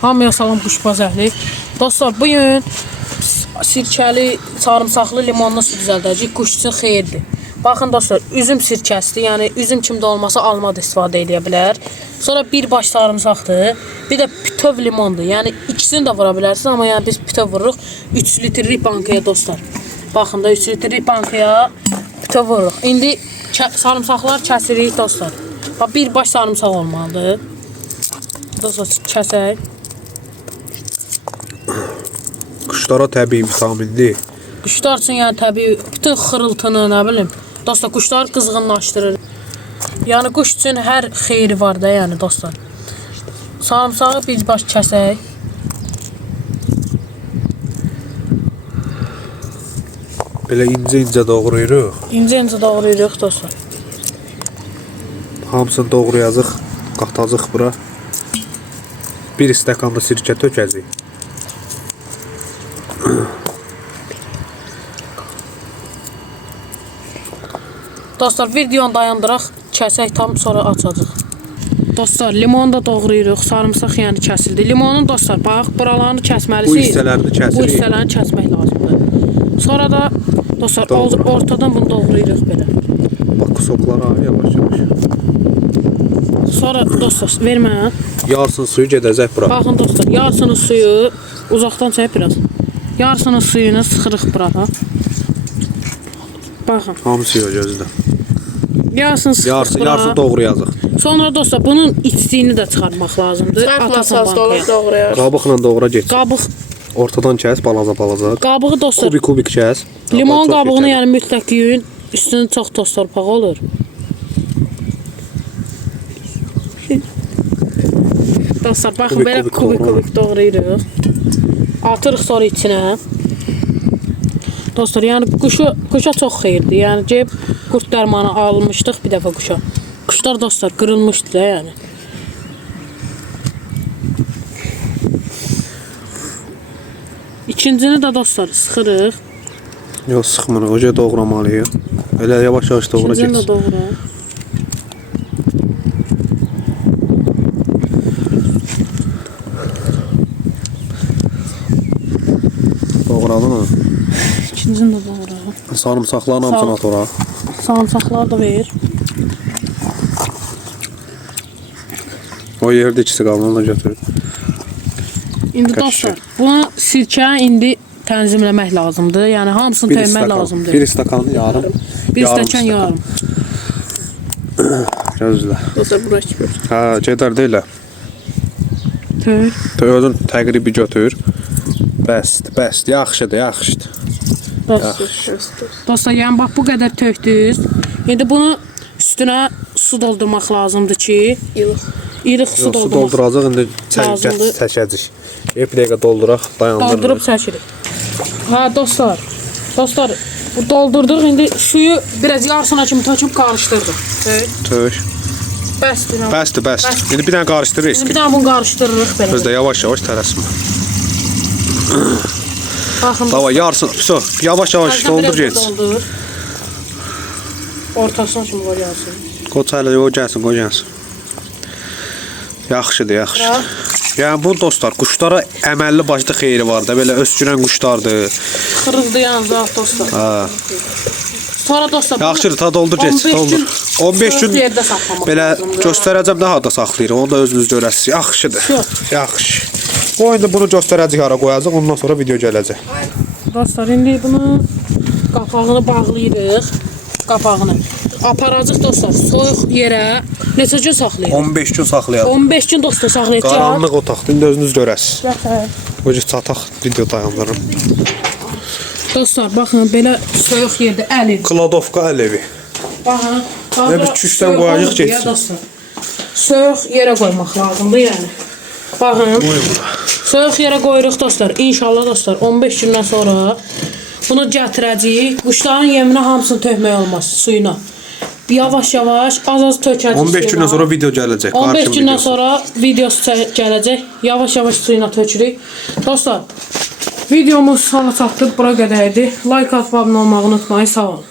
Hamıya salam quşbaz əhli. Dostlar, bu gün sirkəli, sarımsaqlı limonlu su düzəldəcəyik. Quş üçün xeyirdir. Baxın dostlar, üzüm sirkəsidir. Yəni üzüm kimdə olmasa alma da istifadə edə bilər. Sonra bir baş sarımsaqdır. Bir də bütöv limondur. Yəni ikisini də vura bilərsiniz, amma yəni biz bütöv vururuq 3 litrlik bankaya dostlar. Baxın da 3 litrlik bankaya bütöv vururuq. İndi sarımsaqlar kəsirik dostlar. Bax bir baş sarımsaq olmalıdır. Dostlar kəsək. Quşlara təbii vitaminli. Quşlar üçün yəni təbii bütün xırıltını, nə bilim, dostlar quşlar qızğınlaşdırır. Yəni quş üçün hər xeyri var da, yəni dostlar. Sarımsağı biz baş kəsək. Belə incə-incə doğrayırıq. İncə-incə doğrayırıq dostlar. Hamısını doğrayacaq, qatacaq bura. Bir stəkan da sirkə tökəcək. Dostlar videonu dayandıraq, kəsək tam sonra açacağıq. Dostlar, limonu da doğrayırıq, sarımsaq yəni kəsildi. Limonun dostlar, bax, buralarını kəsməlisiniz. Bu hissələrini kəsirik. Bu hissələrini kəsmək lazımdır. Sonra da dostlar, Doğru. or- ortadan bunu doğrayırıq belə. Bax kusoklara yavaş-yavaş. Sonra dostlar, vermə. Yarısın suyu gedəcək bura. Baxın dostlar, yarısının suyu uzaqdan çək biraz. Yarısının suyunu sıxırıq bura. ha. Baxın, Hamısı yox gözlə. yarısını sıxırıq Yarısı, bura. yarısı doğrayacaq. Sonra dostlar, bunun içdiyini də çıxartmaq lazımdır. Masası bankaya. olur doğrayar. Qabıqla doğra get. Qabıq, Ortadan kəs, balaca-balaca. qabığı dostlar, Kubik kubik kəs. limon qabığını yəni mütləq yuyun. Üstünün çox toz torpaq olur. Dostlar, baxın belə kubik kubik doğrayırıq. Atırıq sonra içinə. Dostlar, yəni quşu quşa çox xeyirdir. Yəni gəlib qurd dərmanı almışdıq bir dəfə quşa. Quşlar dostlar qırılmışdı da yəni. İkincini də dostlar sıxırıq. Yox, sıxmırıq. Oca doğramalıyıq. Elə yavaş-yavaş doğra İkincini get. də doğra. İkincini də doğra. Sarımsaqların hamısını at ora. Sarımsaqlar da ver. O yerdə ikisi qalını da götür. İndi dostlar, buna sirkə indi tənzimləmək lazımdır. Yəni hamısını stəkan. lazımdır. Bir stəkan yarım. Bir stəkan yarım. Gözlə. Dostlar bura çıkıyor. Hə, gedər də elə. Tör. Özün təqribi götür. Bəsdir, bəsdir. Yaxşıdır, yaxşıdır. Dostlar. Dostlar, yəni bax bu qədər tökdünüz. İndi bunu üstünə su doldurmaq lazımdır ki, Yılıq. irıq su Yox, su doldurmaq. dolduracaq, indi çəkəcək. Bir dəqiqə dolduraq, dayandırırıq. Doldurub çəkirik. Hə dostlar. Dostlar, bu doldurduq. İndi suyu biraz yarısına kimi töküb qarışdırdıq. Tök. Bəsdir. Bəsdir, bəsdir. İndi bir dənə qarışdırırıq. İndi bir dənə bunu qarışdırırıq belə. Biz də yavaş-yavaş tələsmə. Baxın. Dava yarısın. So, yavaş-yavaş Sən doldur biraz get. Doldur. Ortasına kimi qoy yazsın. Qoy çayla o gəlsin, qoy gəlsin. Yaxşıdır, yaxşıdır. Yəni bu dostlar, quşlara əməlli başlı xeyri var da, belə öskürən quşlardır. Xırıldı yalnız dostlar. Ha. Sonra dostlar. Yaxşıdır, ta doldur 15 get, doldur. gün 15 soyuq gün belə göstərəcəm daha da saxlayırıq. Onu da özünüz görəsiniz. Yaxşıdır. Yaxşı. O indi bunu göstərəcək hara qoyacaq, ondan sonra video gələcək. Dostlar indi bunu qapağını bağlayırıq. Qapağını. Aparacaq dostlar soyuq yerə. Neçə gün saxlayırıq? 15 gün saxlayaq. 15 gün dostlar saxlayacağıq. Qaranlıq otaqda indi özünüz. Gətir. Qoca çataq video dayandırım. Dostlar baxın belə soyuq yerdə əl Kladovka əlevi. Baxın. Və biz çüşdən deyə getsin. Soyuq yerə qoymaq lazımdır yəni. Baxın. Soyuq yerə qoyuruq dostlar. İnşallah dostlar 15 gündən sonra bunu gətirəcəyik. Quşların yeminə hamısını tökmək olmaz suyuna. Yavaş-yavaş az-az tökəcəyik. 15 suyuna. gündən sonra video gələcək. 15 qarşım gündən sonra videosu gələcək. Yavaş-yavaş suyuna tökürük. Dostlar, videomuz sona çatdıq. Bura qədər idi. Like atıb abunə olmağı unutmayın. Sağ olun.